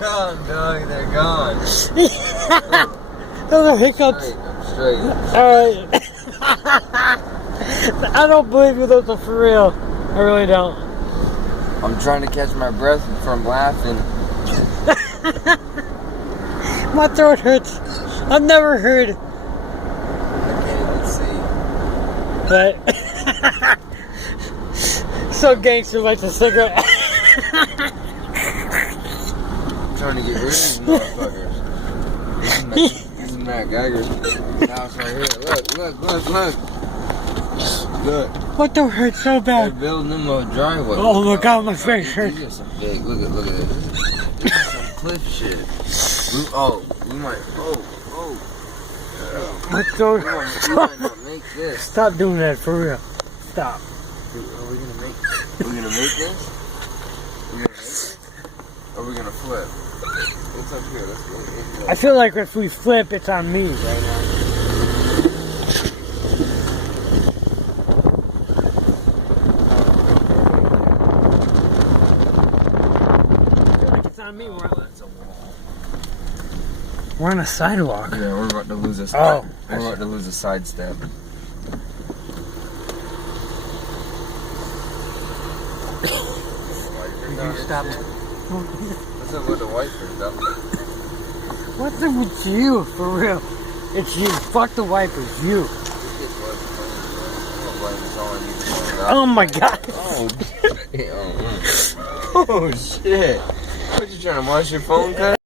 gone, dog. They're gone. Those are hiccups. I'm straight. Alright. I don't believe you, those are for real. I really don't. I'm trying to catch my breath from laughing. My throat hurts. I've never heard. I can't even see. But so gangster lights a cigarette. I'm trying to get rid of these motherfuckers. This is Matt Geiger's house right here. Look. What the hurts so They're bad? building them a driveway. Oh my god, my face hurts. These are some big. Look at this. This is some cliff shit. We might. My throat We hurts. might not make this. Stop doing that for real. Stop. Dude, are we gonna make this? Are we gonna make it? Or are we gonna flip? It's up here. Let's go. I feel like if we flip, it's on me. Right now. It's on me. We're on a sidewalk. Yeah, we're about to lose a. Oh. We're about to lose a sidestep. You stop. What's up with the wipers up? What's up with you, for real? It's you. Fuck the wipers, you. Oh my god. Oh, oh shit. What, you trying to wash your phone, cut?